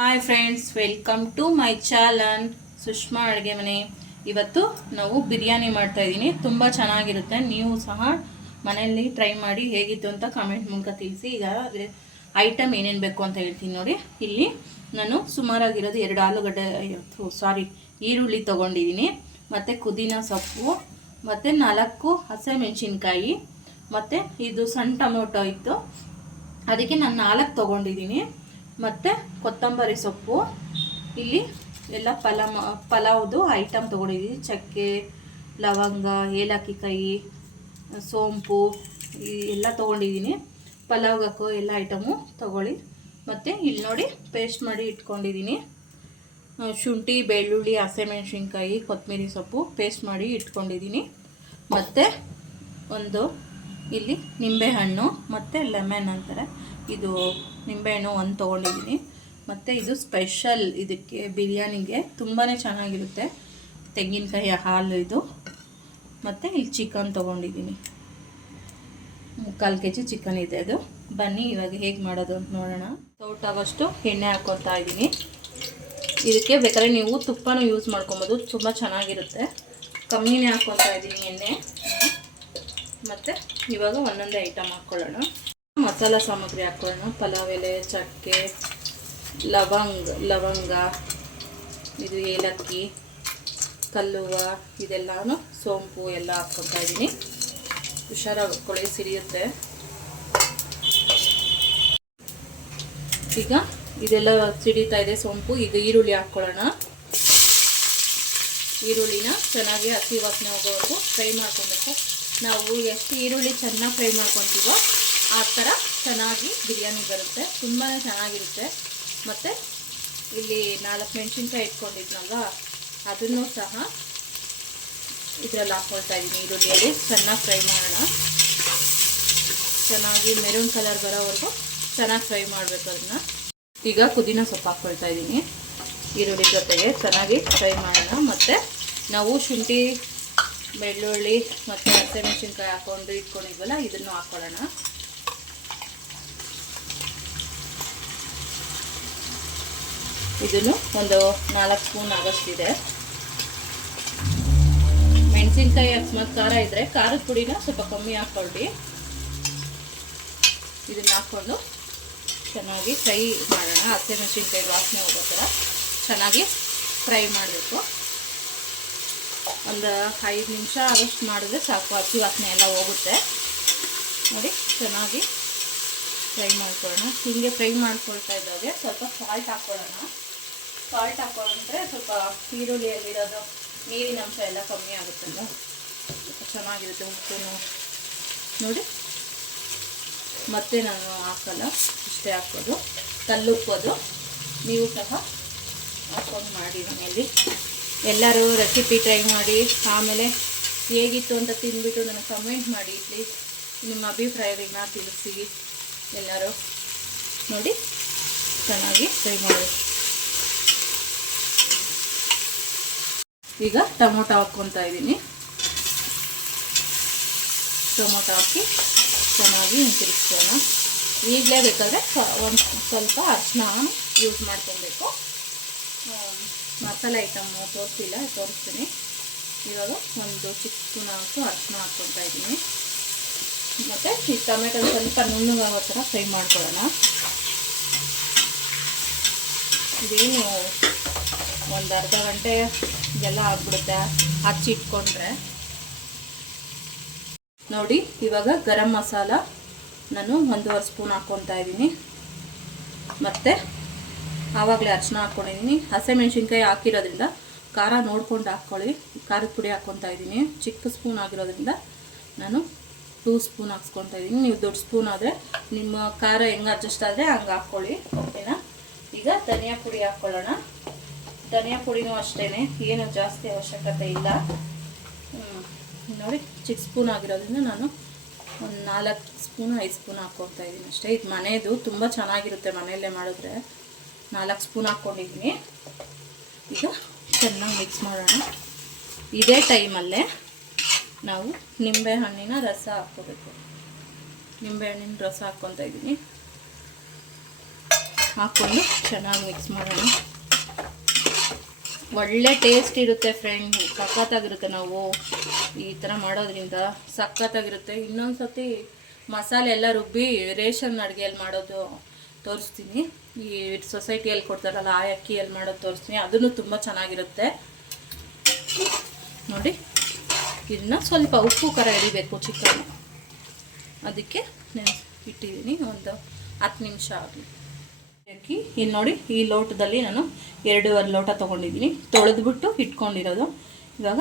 Hi friends welcome to my challan Sushma ಅಡುಗೆ ಮನೆ ಇವತ್ತು ನಾವು ಬಿರಿಯಾನಿ ಮಾಡ್ತಾ ಇದ್ದೀನಿ. ತುಂಬ ಚೆನ್ನಾಗಿರುತ್ತೆ. ನೀವು ಸಹ ಮನೆಯಲ್ಲಿ ಟ್ರೈ ಮಾಡಿ ಹೇಗಿತ್ತು ಅಂತ ಕಾಮೆಂಟ್ ಮೂಲಕ ತಿಳಿಸಿ. ಈಗ ಐಟಮ್ ಏನೇನು ಬೇಕು ಅಂತ ಹೇಳ್ತೀನಿ ನೋಡಿ. ಇಲ್ಲಿ ನಾನು ಸುಮಾರಾಗಿರೋದು ಎರಡು ಆಲೂಗಡ್ಡೆ ಸಾರಿ ಈರುಳ್ಳಿ ತೊಗೊಂಡಿದ್ದೀನಿ. ಮತ್ತು ಪುದೀನ ಸೊಪ್ಪು, ಮತ್ತು ನಾಲ್ಕು ಹಸಿಮೆಣಸಿನ್ಕಾಯಿ, ಮತ್ತು ಇದು ಸಣ್ಣ ಟೊಮೊಟೊ ಇತ್ತು. ಅದಕ್ಕೆ ನಾನು ನಾಲ್ಕು ತೊಗೊಂಡಿದ್ದೀನಿ. ಮತ್ತು ಕೊತ್ತಂಬರಿ ಸೊಪ್ಪು. ಇಲ್ಲಿ ಎಲ್ಲ ಪಲಾವ್, ಪಲಾವ್ದು ಐಟಮ್ ತೊಗೊಂಡಿದ್ದೀವಿ ಚಕ್ಕೆ, ಲವಂಗ, ಏಲಕ್ಕಿ ಕಾಯಿ ಸೋಂಪು ಎಲ್ಲ ತೊಗೊಂಡಿದ್ದೀನಿ ಪಲಾವ್ಗೆ ಹಾಕೋ ಎಲ್ಲ ಐಟಮು ತೊಗೊಳ್ಳಿ. ಮತ್ತು ಇಲ್ಲಿ ನೋಡಿ ಪೇಸ್ಟ್ ಮಾಡಿ ಇಟ್ಕೊಂಡಿದ್ದೀನಿ ಶುಂಠಿ, ಬೆಳ್ಳುಳ್ಳಿ, ಹಸಿಮೆಣ್ಸಿನ್ಕಾಯಿ ಕೊತ್ತಂಬರಿ ಸೊಪ್ಪು ಪೇಸ್ಟ್ ಮಾಡಿ ಇಟ್ಕೊಂಡಿದ್ದೀನಿ ಮತ್ತು ಒಂದು ಇಲ್ಲಿ ನಿಂಬೆಹಣ್ಣು, ಮತ್ತು ಲೆಮನ್ ಅಂತಾರೆ. ಇದು ನಿಂಬೆಹಣ್ಣು ಒಂದು ತೊಗೊಂಡಿದ್ದೀನಿ. ಮತ್ತು ಇದು ಸ್ಪೆಷಲ್ ಇದಕ್ಕೆ, ಬಿರಿಯಾನಿಗೆ ತುಂಬಾ ಚೆನ್ನಾಗಿರುತ್ತೆ. ತೆಂಗಿನಕಾಯಿ ಹಾಲು ಇದು. ಮತ್ತು ಇಲ್ಲಿ ಚಿಕನ್ ತೊಗೊಂಡಿದ್ದೀನಿ. ಮುಕ್ಕಾಲು ಕೆ ಜಿ ಚಿಕನ್ ಇದೆ ಅದು. ಬನ್ನಿ ಇವಾಗ ಹೇಗೆ ಮಾಡೋದು ಅಂತ ನೋಡೋಣ. ಸೌಟಾಗೋಷ್ಟು ಎಣ್ಣೆ ಹಾಕ್ಕೊತಾ ಇದ್ದೀನಿ. ಇದಕ್ಕೆ ಬೇಕಾದ್ರೆ ನೀವು ತುಪ್ಪನೂ ಯೂಸ್ ಮಾಡ್ಕೊಬೋದು. ತುಂಬ ಚೆನ್ನಾಗಿರುತ್ತೆ. ಕಮ್ಮಿನೇ ಹಾಕ್ಕೊತಾ ಇದ್ದೀನಿ ಎಣ್ಣೆ. ಮತ್ತು ಇವಾಗ ಒಂದೊಂದೇ ಐಟಮ್ ಹಾಕ್ಕೊಳ್ಳೋಣ ಮಸಾಲ ಸಾಮಗ್ರಿ ಹಾಕ್ಕೊಳ್ಳೋಣ ಪಲಾವ್ ಎಲೆ, ಚಕ್ಕೆ, ಲವಂಗ ಲವಂಗ, ಇದು ಏಲಕ್ಕಿ, ಕಲ್ಲುವ ಇದೆಲ್ಲನೂ ಸೋಂಪು ಎಲ್ಲ ಹಾಕ್ಕೊತಾ ಇದ್ದೀನಿ. ಹುಷಾರಾಗಿ ಕೊಳೆ ಸಿಡಿಯುತ್ತೆ. ಈಗ ಇದೆಲ್ಲ ಸಿಡಿತಾ ಇದೆ ಸೋಂಪು. ಈಗ ಈರುಳ್ಳಿ ಹಾಕ್ಕೊಳ್ಳೋಣ ಈರುಳ್ಳಿನ ಚೆನ್ನಾಗಿ ಹಸಿ ವಾಸನೆ ಹೋಗೋವರೆಗೂ ಫ್ರೈ ಮಾಡ್ಕೊಬೇಕು. ನಾವು ಎಷ್ಟು ಈರುಳ್ಳಿ ಚೆನ್ನಾಗಿ ಫ್ರೈ ಮಾಡ್ಕೊತೀವೋ ಆ ಥರ ಚೆನ್ನಾಗಿ ಬಿರಿಯಾನಿ ಬರುತ್ತೆ. ತುಂಬಾ ಚೆನ್ನಾಗಿರುತ್ತೆ. ಮತ್ತು ಇಲ್ಲಿ ನಾಲ್ಕು ಮೆಣಸಿನ್ಕಾಯಿ ಇಟ್ಕೊಂಡಿದ್ನಲ್ವ? ಅದನ್ನು ಸಹ ಇದರಲ್ಲಿ ಹಾಕ್ಕೊಳ್ತಾ ಇದ್ದೀನಿ. ಈರುಳ್ಳಿಯಲ್ಲಿ ಚೆನ್ನಾಗಿ ಫ್ರೈ ಮಾಡೋಣ. ಚೆನ್ನಾಗಿ ಮೆರೂನ್ ಕಲರ್ ಬರೋವರೆಗೂ ಚೆನ್ನಾಗಿ ಫ್ರೈ ಮಾಡಬೇಕು ಅದನ್ನು. ಈಗ ಪುದೀನ ಸೊಪ್ಪು ಹಾಕ್ಕೊಳ್ತಾ ಇದ್ದೀನಿ. ಈರುಳ್ಳಿ ಜೊತೆಗೆ ಚೆನ್ನಾಗಿ ಫ್ರೈ ಮಾಡೋಣ. ಮತ್ತು ನಾವು ಶುಂಠಿ, ಬೆಳ್ಳುಳ್ಳಿ ಮತ್ತು ಹಸಿಮೆಣಸಿನ್ಕಾಯಿ ಹಾಕ್ಕೊಂಡು ಇಟ್ಕೊಂಡಿದ್ವಲ್ಲ, ಇದನ್ನು ಹಾಕ್ಕೊಳ್ಳೋಣ. ಇದನ್ನು ಒಂದು ನಾಲ್ಕು ಸ್ಪೂನ್ ಆಗಷ್ಟಿದೆ ಮೆಣಸಿನ್ಕಾಯಿ ಅಕಸ್ಮಾತ್ ಖಾರ ಇದ್ದರೆ ಖಾರದ ಪುಡಿನ ಸ್ವಲ್ಪ ಕಮ್ಮಿ ಹಾಕ್ಕೊಳ್ಳಿ ಇದನ್ನ ಹಾಕ್ಕೊಂಡು ಚೆನ್ನಾಗಿ ಫ್ರೈ ಮಾಡೋಣ. ಹಸಿಮೆಣಸಿನ್ಕಾಯಿ ವಾಸನೆ ಹೋಗೋ ಥರ ಚೆನ್ನಾಗಿ ಫ್ರೈ ಮಾಡಬೇಕು. ಒಂದು ಐದು ನಿಮಿಷ ಆದಷ್ಟು ಮಾಡಿದ್ರೆ ಸಾಕು. ಹಸಿ ವಾಸನೆ ಎಲ್ಲ ಹೋಗುತ್ತೆ. ನೋಡಿ, ಚೆನ್ನಾಗಿ ಫ್ರೈ ಮಾಡ್ಕೊಳ್ಳೋಣ. ಹೀಗೆ ಫ್ರೈ ಮಾಡ್ಕೊಳ್ತಾ ಇದ್ದಾಗೆ ಸ್ವಲ್ಪ ಸಾಲ್ಟ್ ಹಾಕ್ಕೊಳ್ಳೋಣ. ಸಾಲ್ಟ್ ಹಾಕೊಂಡ್ರೆ ಸ್ವಲ್ಪ ಈರುಳ್ಳಿಯಲ್ಲಿರೋದು ನೀರಿನ ಅಂಶ ಎಲ್ಲ ಕಮ್ಮಿ ಆಗುತ್ತಲ್ಲ ಚೆನ್ನಾಗಿರುತ್ತೆ ಉಪ್ಪು ನೋಡಿ. ಮತ್ತೆ ನಾನು ಹಾಕಲ್ಲ, ಇಷ್ಟೇ ಹಾಕೋದು. ಕಲ್ಲುಪ್ಪೋದು ನೀವು ಸಹ ಹಾಕೊಂಡು ಮಾಡಿ ಮನೆಯಲ್ಲಿ. ಎಲ್ಲರೂ ರೆಸಿಪಿ ಟ್ರೈ ಮಾಡಿ. ಆಮೇಲೆ ಹೇಗಿತ್ತು ಅಂತ ತಿಂದ್ಬಿಟ್ಟು ನನಗೆ ಕಮೆಂಟ್ ಮಾಡಿ ಪ್ಲೀಸ್ ನಿಮ್ಮ ಅಭಿಪ್ರಾಯಗಳನ್ನ ತಿಳಿಸಿ. ಎಲ್ಲರೂ ನೋಡಿ. ಚೆನ್ನಾಗಿ ಟ್ರೈ ಮಾಡಿ. ಈಗ ಟೊಮೊಟೊ ಹಾಕ್ಕೊತಾ ಇದ್ದೀನಿ. ಟೊಮೊಟೊ ಹಾಕಿ ಚೆನ್ನಾಗಿ ಹಿಂತಿರುಗಿಸೋಣ ಈಗಲೇ ಬೇಕಾದರೆ ಒಂದು ಸ್ವಲ್ಪ ಅರಿಶಿನ ಯೂಸ್ ಮಾಡ್ಕೊಬೇಕು. ಮಸಾಲೆ ಐಟಮ್ಮು ತೋರಿಸಿಲ್ಲ, ತೋರಿಸ್ತೀನಿ. ಇವಾಗ ಒಂದು ಚಿಕ್ಕ ಸ್ಪೂನ್ ಹಾಕು ಅರಿಶಿನ ಹಾಕ್ಕೊತಾ ಇದ್ದೀನಿ. ಮತ್ತು ಈ ಟೊಮೆಟೊ ಸ್ವಲ್ಪ ನುಣ್ಣಗಾಗೋ ಥರ ಫ್ರೈ ಮಾಡ್ಕೊಳ್ಳೋಣ. ಇದೇನು ಒಂದು ಅರ್ಧ ಗಂಟೆ ಎಲ್ಲ ಆಗ್ಬಿಡುತ್ತೆ. ಹಚ್ಚಿಟ್ಕೊಂಡ್ರೆ ನೋಡಿ, ಇವಾಗ ಗರಂ ಮಸಾಲ ನಾನು ಒಂದೂವರೆ ಸ್ಪೂನ್ ಹಾಕ್ಕೊತಾ ಇದ್ದೀನಿ. ಮತ್ತು ಆವಾಗಲೇ ಅರ್ಶನ ಹಾಕ್ಕೊಂಡಿದ್ದೀನಿ. ಹಸಿಮೆಣ್ಸಿನ್ಕಾಯಿ ಹಾಕಿರೋದ್ರಿಂದ ಖಾರ ನೋಡ್ಕೊಂಡು ಹಾಕ್ಕೊಳ್ಳಿ. ಖಾರದ ಪುಡಿ ಹಾಕ್ಕೊತಾ ಇದ್ದೀನಿ. ಚಿಕ್ಕ ಸ್ಪೂನ್ ಆಗಿರೋದ್ರಿಂದ ನಾನು ಟೂ ಸ್ಪೂನ್ ಹಾಕ್ಸ್ಕೊತಾ ಇದ್ದೀನಿ. ನೀವು ದೊಡ್ಡ ಸ್ಪೂನ್ ಆದರೆ ನಿಮ್ಮ ಖಾರ ಹೆಂಗೆ ಅಡ್ಜಸ್ಟ್ ಆದರೆ ಹಂಗೆ ಹಾಕ್ಕೊಳ್ಳಿ. ಓಕೆನಾ? ಈಗ ಧನಿಯಾ ಪುಡಿ ಹಾಕ್ಕೊಳ್ಳೋಣ. ಧನಿಯಾ ಪುಡಿನೂ ಅಷ್ಟೇ ಏನು ಜಾಸ್ತಿ ಅವಶ್ಯಕತೆ ಇಲ್ಲ. ನೋಡಿ, ಚಿಕ್ಕ ಸ್ಪೂನ್ ಆಗಿರೋದ್ರಿಂದ ನಾನು ಒಂದು ನಾಲ್ಕು ಸ್ಪೂನ್, ಐದು ಸ್ಪೂನ್ ಹಾಕ್ಕೊಳ್ತಾ ಇದ್ದೀನಿ ಅಷ್ಟೇ. ಇದು ಮನೆಯದು ತುಂಬ ಚೆನ್ನಾಗಿರುತ್ತೆ ಮನೆಯಲ್ಲೇ ಮಾಡಿದ್ರೆ. ನಾಲ್ಕು ಸ್ಪೂನ್ ಹಾಕ್ಕೊಂಡಿದ್ದೀನಿ ಈಗ ಚೆನ್ನಾಗಿ ಮಿಕ್ಸ್ ಮಾಡೋಣ. ಇದೇ ಟೈಮಲ್ಲೇ ನಾವು ನಿಂಬೆ ಹಣ್ಣಿನ ರಸ ಹಾಕ್ಕೋಬೇಕು. ನಿಂಬೆ ಹಣ್ಣಿನ ರಸ ಹಾಕ್ಕೊತಾ ಇದ್ದೀನಿ. ಹಾಕ್ಕೊಂಡು ಚೆನ್ನಾಗಿ ಮಿಕ್ಸ್ ಮಾಡೋಣ. ಒಳ್ಳೆ ಟೇಸ್ಟ್ ಇರುತ್ತೆ ಫ್ರೆಂಡ್ ಸಖತ್ತಾಗಿರುತ್ತೆ ನಾವು ಈ ಥರ ಮಾಡೋದ್ರಿಂದ. ಸಖತ್ತಾಗಿರುತ್ತೆ. ಇನ್ನೊಂದು ಸತಿ ಮಸಾಲೆ ಎಲ್ಲ ರುಬ್ಬಿ ರೇಷನ್ ಅಡುಗೆಯಲ್ಲಿ ಮಾಡೋದು ತೋರಿಸ್ತೀನಿ. ಈ ಸೊಸೈಟಿಯಲ್ಲಿ ಕೊಡ್ತಾರಲ್ಲ, ಆ ಅಕ್ಕಿಯಲ್ಲಿ ಮಾಡೋದು ತೋರಿಸ್ತೀನಿ. ಅದನ್ನು ತುಂಬ ಚೆನ್ನಾಗಿರುತ್ತೆ. ನೋಡಿ, ಇದನ್ನ ಸ್ವಲ್ಪ ಉಪ್ಪು ಖಾರ ಹಿಡಿಬೇಕು ಚಿಕನ್ ಅದಕ್ಕೆ ನಾನು ಇಟ್ಟಿದ್ದೀನಿ ಒಂದು ಹತ್ತು ನಿಮಿಷ ಆಗಲಿ ಅಕ್ಕಿ ಇಲ್ಲಿ ನೋಡಿ, ಈ ಲೋಟದಲ್ಲಿ ನಾನು ಎರಡೂವರೆ ಲೋಟ ತೊಗೊಂಡಿದ್ದೀನಿ. ತೊಳೆದ್ಬಿಟ್ಟು ಇಟ್ಕೊಂಡಿರೋದು. ಇವಾಗ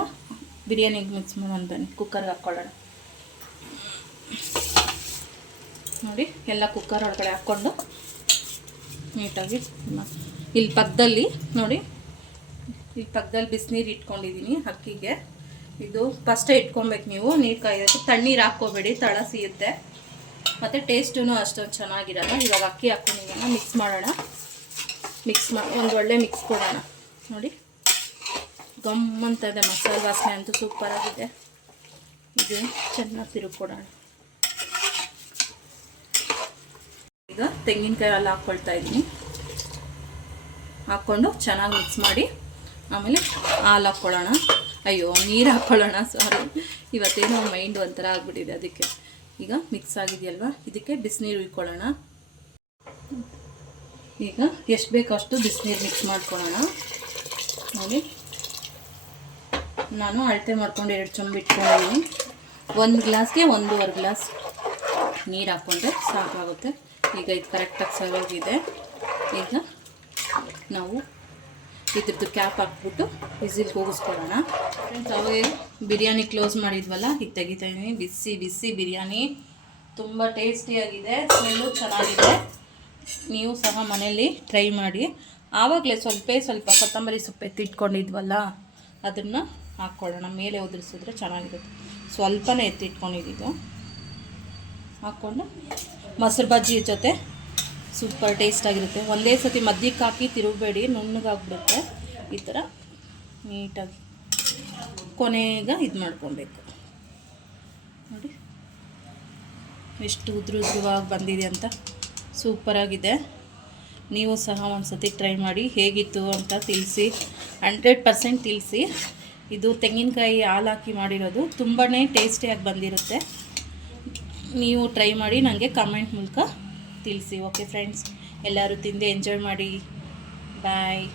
ಬಿರಿಯಾನಿಗೆ ಮಿಕ್ಸ್ ಮಾಡೋಣ ಬನ್ನಿ. ಕುಕ್ಕರ್ಗೆ ಹಾಕ್ಕೊಳ್ಳೋಣ ನೋಡಿ, ಎಲ್ಲ ಕುಕ್ಕರ್ ಒಳಗಡೆ ಹಾಕ್ಕೊಂಡು ನೀಟಾಗಿ ಇಲ್ಲಿ ಪಕ್ಕದಲ್ಲಿ, ನೋಡಿ, ಇಲ್ಲಿ ಪಕ್ಕದಲ್ಲಿ ಬಿಸಿನೀರು ಇಟ್ಕೊಂಡಿದ್ದೀನಿ ಅಕ್ಕಿಗೆ. ಇದು ಫಸ್ಟೇ ಇಟ್ಕೊಬೇಕು ನೀವು. ನೀರು ಕಾಯೋದಕ್ಕೆ ತಣ್ಣೀರು ಹಾಕ್ಕೋಬೇಡಿ, ತಳ ಸಿಯುತ್ತೆ. ಮತ್ತು ಟೇಸ್ಟೂ ಅಷ್ಟೊಂದು ಚೆನ್ನಾಗಿರಲ್ಲ. ಇವಾಗ ಅಕ್ಕಿ ಹಾಕ್ಕೊಂಡಿದ್ದೀನ ಮಿಕ್ಸ್ ಮಾಡೋಣ. ಮಿಕ್ಸ್ ಮಾಡಿ ಒಂದು ಒಳ್ಳೆ ಮಿಕ್ಸ್ ಕೊಡೋಣ. ನೋಡಿ. ಗಮ್ ಅಂತ ಇದೆ, ಮಸಾಲೆ ವಾಸನೆ ಅಂತೂ ಸೂಪರಾಗಿದೆ ಇದು ಚೆನ್ನಾಗಿ ತಿರುಗ್ಕೊಡೋಣ ಈಗ ತೆಂಗಿನಕಾಯಿ ಎಲ್ಲ ಹಾಕ್ಕೊಳ್ತಾ ಇದ್ದೀನಿ. ಹಾಕ್ಕೊಂಡು ಚೆನ್ನಾಗಿ ಮಿಕ್ಸ್ ಮಾಡಿ, ಆಮೇಲೆ ಹಾಲು ಹಾಕ್ಕೊಳ್ಳೋಣ. ಅಯ್ಯೋ, ನೀರು ಹಾಕ್ಕೊಳ್ಳೋಣ ಸಾರಿ ಇವತ್ತೇನೋ ಮೈಂಡ್ ಒಂಥರ ಆಗ್ಬಿಟ್ಟಿದೆ ಅದಕ್ಕೆ. ಈಗ ಮಿಕ್ಸ್ ಆಗಿದೆಯಲ್ವಾ? ಇದಕ್ಕೆ ಬಿಸಿನೀರು ಇಟ್ಕೊಳ್ಳೋಣ ಈಗ ಎಷ್ಟು ಬೇಕೋ ಅಷ್ಟು ಬಿಸಿನೀರು ಮಿಕ್ಸ್ ಮಾಡ್ಕೊಳ್ಳೋಣ. ನೋಡಿ. ನಾನು ಅಳತೆ ಮಾಡ್ಕೊಂಡು ಎರಡು ಚೊಂಬು ಇಟ್ಕೊಂಡಿದ್ದೀನಿ. ಒಂದು ಗ್ಲಾಸ್ಗೆ ಒಂದೂವರೆ ಗ್ಲಾಸ್ ನೀರು ಹಾಕ್ಕೊಂಡ್ರೆ ಸಾಕಾಗುತ್ತೆ. ಈಗ ಇದು ಕರೆಕ್ಟಾಗಿ ಸರೋಗಿದೆ ಈಗ ನಾವು ಇದ್ರದ್ದು ಕ್ಯಾಪ್ ಹಾಕ್ಬಿಟ್ಟು ವಿಸಿಲ್ ಕೂಗಿಸ್ಕೊಳ್ಳೋಣ. ಫ್ರೆಂಡ್ಸ್ ಅವಾಗ ಬಿರಿಯಾನಿ ಕ್ಲೋಸ್ ಮಾಡಿದ್ವಲ್ಲ? ಈಗ ತೆಗಿತಾ ಇದ್ದೀನಿ ಬಿಸಿ ಬಿಸಿ ಬಿರಿಯಾನಿ. ತುಂಬ ಟೇಸ್ಟಿಯಾಗಿದೆ ಸ್ಮೆಲ್ಲು ಚೆನ್ನಾಗಿದೆ. ನೀವು ಸಹ ಮನೆಯಲ್ಲಿ ಟ್ರೈ ಮಾಡಿ. ಆವಾಗಲೇ ಸ್ವಲ್ಪ ಸ್ವಲ್ಪ ಕೊತ್ತಂಬರಿ ಸೊಪ್ಪು ಎತ್ತಿಟ್ಕೊಂಡಿದ್ವಲ್ಲ ಅದನ್ನು ಹಾಕ್ಕೊಳ್ಳೋಣ. ಮೇಲೆ ಉದುರಿಸಿದ್ರೆ ಚೆನ್ನಾಗಿರುತ್ತೆ. ಸ್ವಲ್ಪನೇ ಎತ್ತಿಟ್ಕೊಂಡಿದ್ದು ಹಾಕ್ಕೊಂಡು ಮೊಸರು ಬಜ್ಜಿ ಜೊತೆ ಸೂಪರ್ ಟೇಸ್ಟಾಗಿರುತ್ತೆ ಒಂದೇ ಸತಿ ಮಧ್ಯಕ್ಕೆ ಹಾಕಿ ತಿರುಗಬೇಡಿ, ನುಣ್ಣಗಾಗ್ಬಿಡುತ್ತೆ. ಈ ಥರ ನೀಟಾಗಿ ಕೊನೆಗೆ ಇದು ಮಾಡ್ಕೊಬೇಕು. ನೋಡಿ. ಎಷ್ಟು ಉದ್ರು ಉದ್ರವಾಗಿ ಬಂದಿದೆ ಅಂತ ಸೂಪರಾಗಿದೆ ನೀವು ಸಹ ಒಂದು ಸತಿ ಟ್ರೈ ಮಾಡಿ, ಹೇಗಿತ್ತು ಅಂತ ತಿಳಿಸಿ, ಹಂಡ್ರೆಡ್ ಪರ್ಸೆಂಟ್ ತಿಳಿಸಿ. ಇದು ತೆಂಗಿನಕಾಯಿ ಹಾಲು ಹಾಕಿ ಮಾಡಿರೋದು ತುಂಬಾ ಟೇಸ್ಟಿಯಾಗಿ ಬಂದಿರುತ್ತೆ. ನೀವು ಟ್ರೈ ಮಾಡಿ ನನಗೆ ಕಮೆಂಟ್ ಮೂಲಕ ತಿಳಿಸಿ. ಓಕೆ ಫ್ರೆಂಡ್ಸ್ ಎಲ್ಲರೂ ತಿಂದು ಎಂಜಾಯ್ ಮಾಡಿ. ಬಾಯ್